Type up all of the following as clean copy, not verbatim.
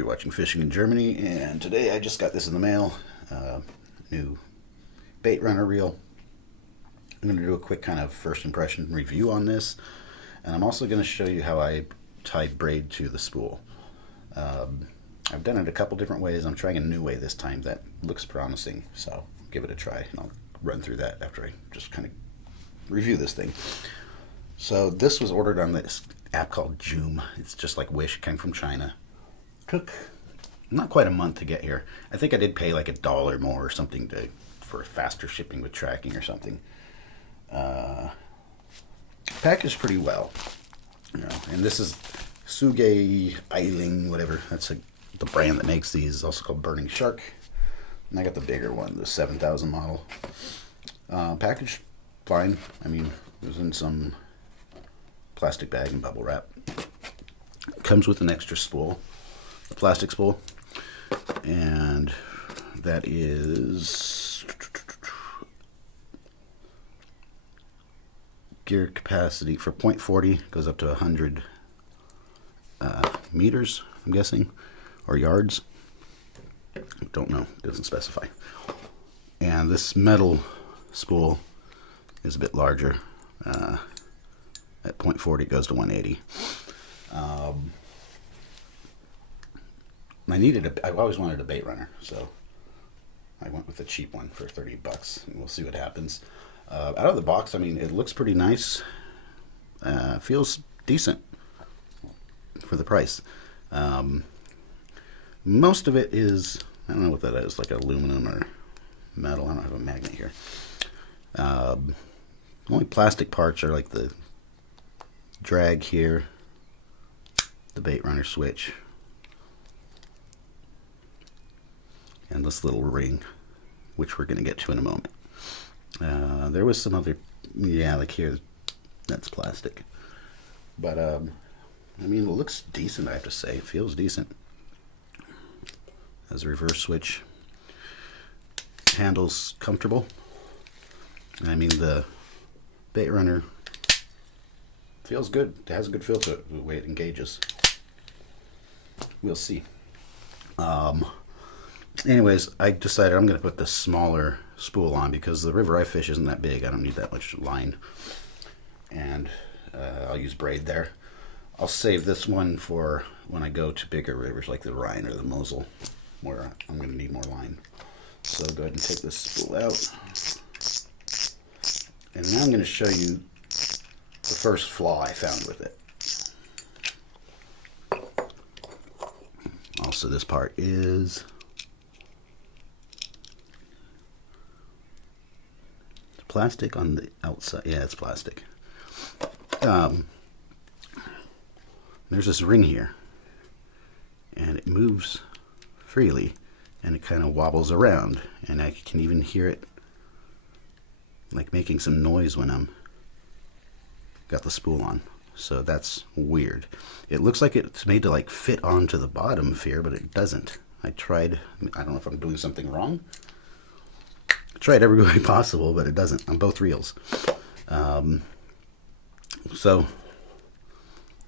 You're watching Fishing in Germany, and today I just got this in the mail. New bait runner reel. I'm going to do a quick kind of first impression review on this, and I'm also going to show you how I tie braid to the spool. I've done it a couple different ways. I'm trying a new way this time that looks promising, so give it a try, and I'll run through that after I just kind of review this thing. So this was ordered on this app called Joom. It's just like Wish, came from China. Took not quite a month to get here. I think I did pay like $1 more or something for faster shipping with tracking or something. Packaged pretty well, you know. And this is Sougayilang, whatever. That's the brand that makes these. Also called Burning Shark. And I got the bigger one, the 7000 model. Packaged fine. I mean, it was in some plastic bag and bubble wrap. Comes with an extra spool. A plastic spool, and that is gear capacity for 0.40, goes up to 100 meters, I'm guessing, or yards. Don't know, doesn't specify. And this metal spool is a bit larger. At 0.40 it goes to 180. I always wanted a bait runner, so I went with a cheap one for $30, and we'll see what happens. Out of the box, I mean, it looks pretty nice. Feels decent for the price. Most of it is, I don't know what that is, like aluminum or metal. I don't have a magnet here. Only plastic parts are like the drag here, the bait runner switch, and this little ring, which we're going to get to in a moment. There was some other, yeah, like here, that's plastic. But, I mean, it looks decent, I have to say. It feels decent. Has a reverse switch. Handle's comfortable. I mean, the bait runner feels good. It has a good feel to it, the way it engages. We'll see. Anyways, I decided I'm going to put the smaller spool on because the river I fish isn't that big. I don't need that much line. And I'll use braid there. I'll save this one for when I go to bigger rivers like the Rhine or the Mosel, where I'm going to need more line. So go ahead and take this spool out. And now I'm going to show you the first flaw I found with it. Also, this part is plastic on the outside. Yeah, it's plastic. There's this ring here, and it moves freely, and it kind of wobbles around, and I can even hear it like making some noise when I'm got the spool on. So that's weird. It looks like it's made to like fit onto the bottom here, but it doesn't. I tried. I don't know if I'm doing something wrong. I tried every way possible, but it doesn't on both reels. So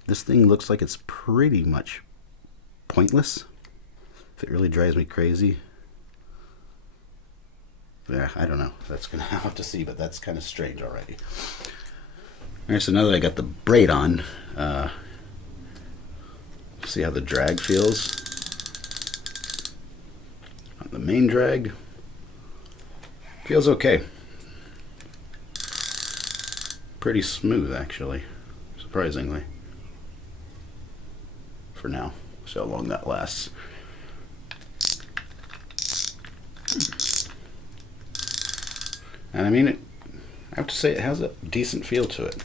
this thing looks like it's pretty much pointless. If it really drives me crazy, yeah, I don't know. That's gonna have to see, but that's kind of strange already. All right, so now that I got the braid on, see how the drag feels. On the main drag, feels okay. Pretty smooth, actually, surprisingly. For now, see how long that lasts. And I mean, I have to say, it has a decent feel to it.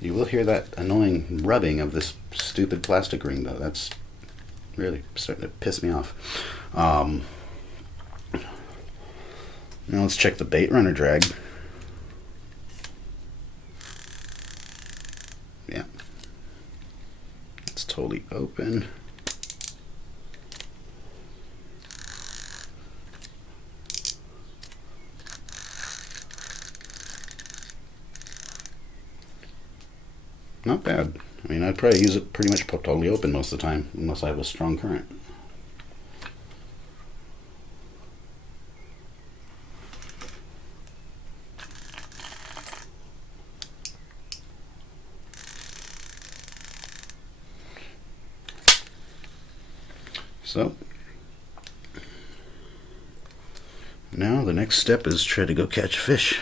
You will hear that annoying rubbing of this stupid plastic ring, though. That's really starting to piss me off. Now let's check the bait runner drag. Yeah. It's totally open. Not bad. I mean, I'd probably use it pretty much totally open most of the time, unless I have a strong current. So, now the next step is try to go catch fish.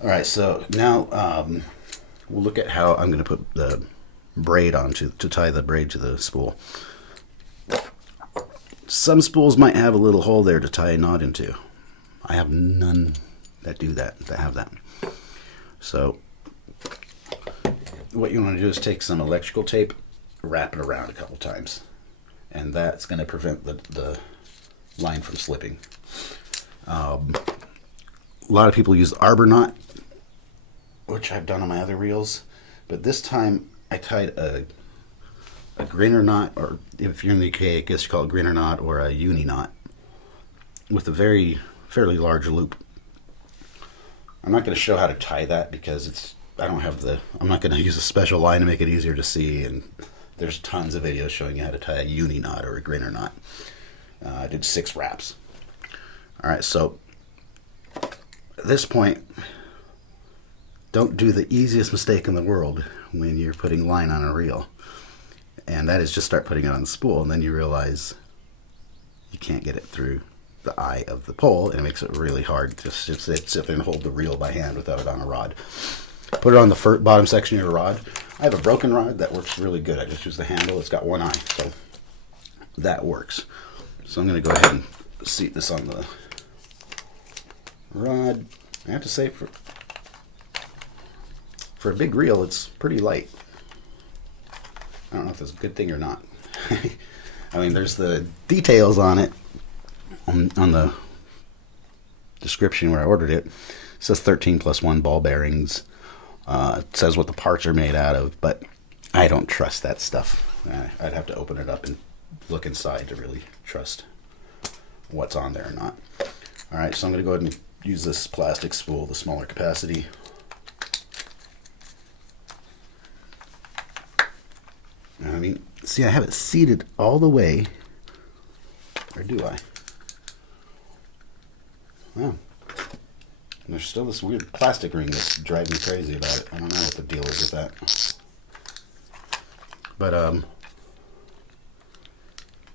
Alright, so now we'll look at how I'm going to put the braid on to tie the braid to the spool. Some spools might have a little hole there to tie a knot into. I have none that do that, that have that. So what you want to do is take some electrical tape, wrap it around a couple times, and that's going to prevent the line from slipping. A lot of people use the arbor knot, which I've done on my other reels, but this time I tied a grainer knot, or if you're in the UK, I guess you call it grainer knot or a uni knot, with a fairly large loop. I'm not going to show how to tie that because I'm not going to use a special line to make it easier to see, and there's tons of videos showing you how to tie a uni knot or a grainer knot. I did 6 wraps. Alright, so at this point, don't do the easiest mistake in the world when you're putting line on a reel. And that is just start putting it on the spool, and then you realize you can't get it through the eye of the pole, and it makes it really hard to sit there and hold the reel by hand without it on a rod. Put it on the bottom section of your rod. I have a broken rod that works really good. I just use the handle. It's got one eye, so that works. So I'm going to go ahead and seat this on the rod. I have to say, for a big reel, it's pretty light. I don't know if that's a good thing or not. I mean, there's the details on it on the description where I ordered it. It says 13 plus 1 ball bearings. It says what the parts are made out of, but I don't trust that stuff. I'd have to open it up and look inside to really trust what's on there or not. Alright, so I'm going to go ahead and use this plastic spool, the smaller capacity. I mean, see, I have it seated all the way, or do I? Oh. There's still this weird plastic ring that's driving me crazy about it. I don't know what the deal is with that. But,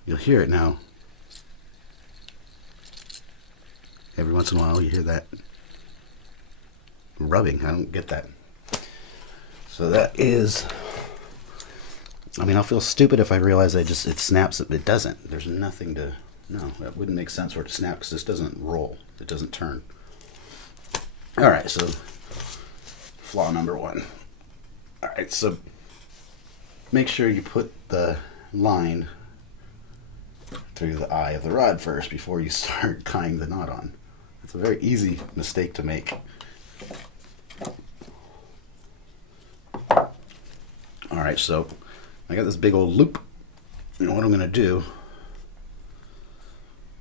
you'll hear it now. Every once in a while you hear that rubbing. I don't get that. So that is... I mean, I'll feel stupid if I realize it snaps. It doesn't. There's nothing to... No, that wouldn't make sense for it to snap because this doesn't roll. It doesn't turn. Alright, so flaw number 1. Alright, so make sure you put the line through the eye of the rod first before you start tying the knot on. It's a very easy mistake to make. Alright, so I got this big old loop, and what I'm going to do,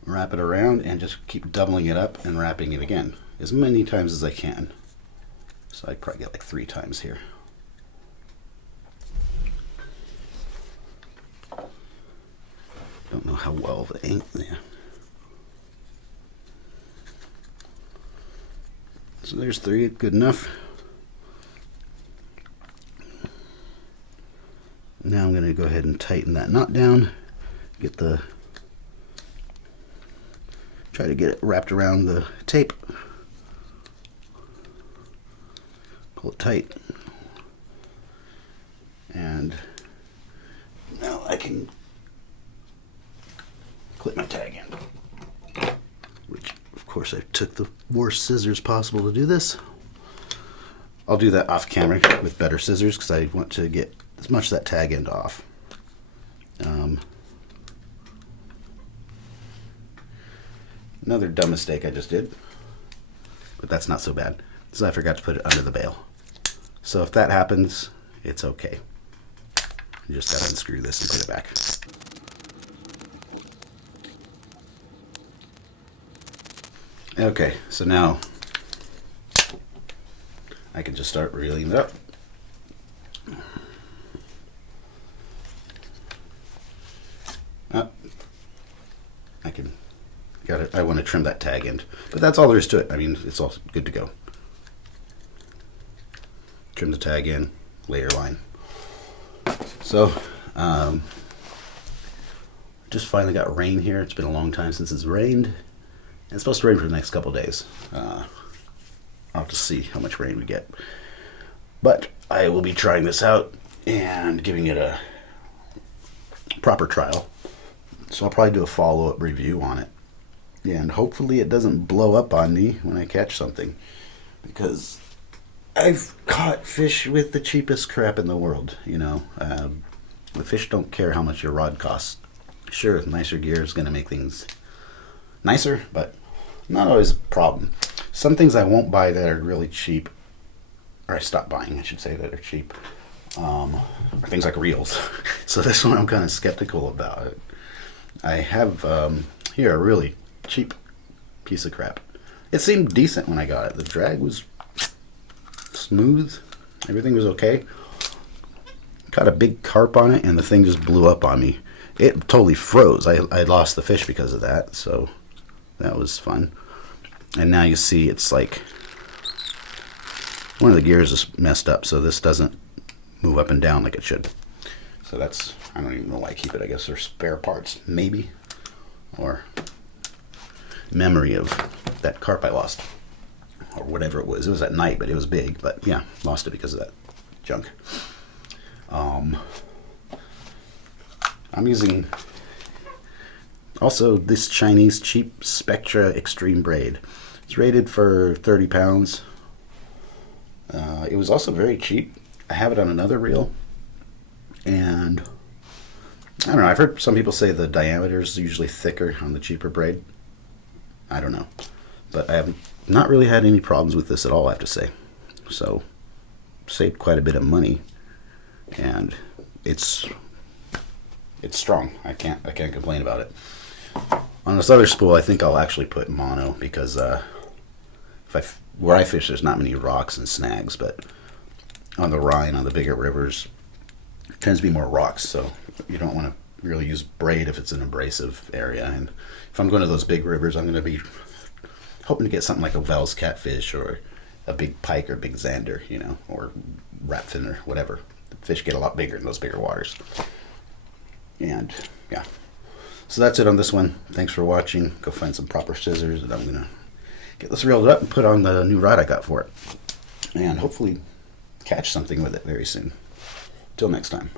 wrap it around and just keep doubling it up and wrapping it again as many times as I can. So I'd probably get like 3 times here. Don't know how well the ink there. So there's 3, good enough. Now I'm going to go ahead and tighten that knot down. Try to get it wrapped around the tape. Pull it tight. And now I can clip my tag in. Which, of course, I took the worst scissors possible to do this. I'll do that off camera with better scissors because I want to get as much of that tag end off. Another dumb mistake I just did, but that's not so bad. So I forgot to put it under the bail. So if that happens, it's okay. You just gotta unscrew this and put it back. Okay, so now I can just start reeling it up. I want to trim that tag end. But that's all there is to it. I mean, it's all good to go. Trim the tag in, layer line. So, just finally got rain here. It's been a long time since it's rained. And it's supposed to rain for the next couple of days. I'll have to see how much rain we get. But I will be trying this out and giving it a proper trial. So I'll probably do a follow-up review on it. And hopefully it doesn't blow up on me when I catch something. Because I've caught fish with the cheapest crap in the world, you know. The fish don't care how much your rod costs. Sure, nicer gear is going to make things nicer, but not always a problem. Some things I won't buy that are really cheap, or I stop buying, I should say, that are cheap, are things like reels. So this one I'm kind of skeptical about. I have here a really cheap piece of crap. It seemed decent when I got it. The drag was smooth. Everything was okay. Got a big carp on it and the thing just blew up on me. It totally froze. I lost the fish because of that, so that was fun. And now you see it's like one of the gears is messed up, so this doesn't move up and down like it should. So that's, I don't even know why I keep it. I guess they're spare parts, maybe, or memory of that carp I lost, or whatever it was. It was at night, but it was big. But yeah, lost it because of that junk. I'm using also this Chinese cheap Spectra Extreme braid. It's rated for 30 pounds. It was also very cheap. I have it on another reel, and I don't know, I've heard some people say the diameter is usually thicker on the cheaper braid. I don't know, but I have not really had any problems with this at all, I have to say. So saved quite a bit of money, and it's strong. I can't complain about it. On this other spool, I think I'll actually put mono, because where I fish, there's not many rocks and snags, but on the Rhine, on the bigger rivers, it tends to be more rocks, so you don't want to really use braid if it's an abrasive area. And if I'm going to those big rivers, I'm going to be hoping to get something like a Vels catfish or a big pike or big zander, you know, or ratfin or whatever. The fish get a lot bigger in those bigger waters. And yeah, so that's it on this one. Thanks for watching. Go find some proper scissors, and I'm going to get this reeled up and put on the new rod I got for it. And hopefully catch something with it very soon. Till next time.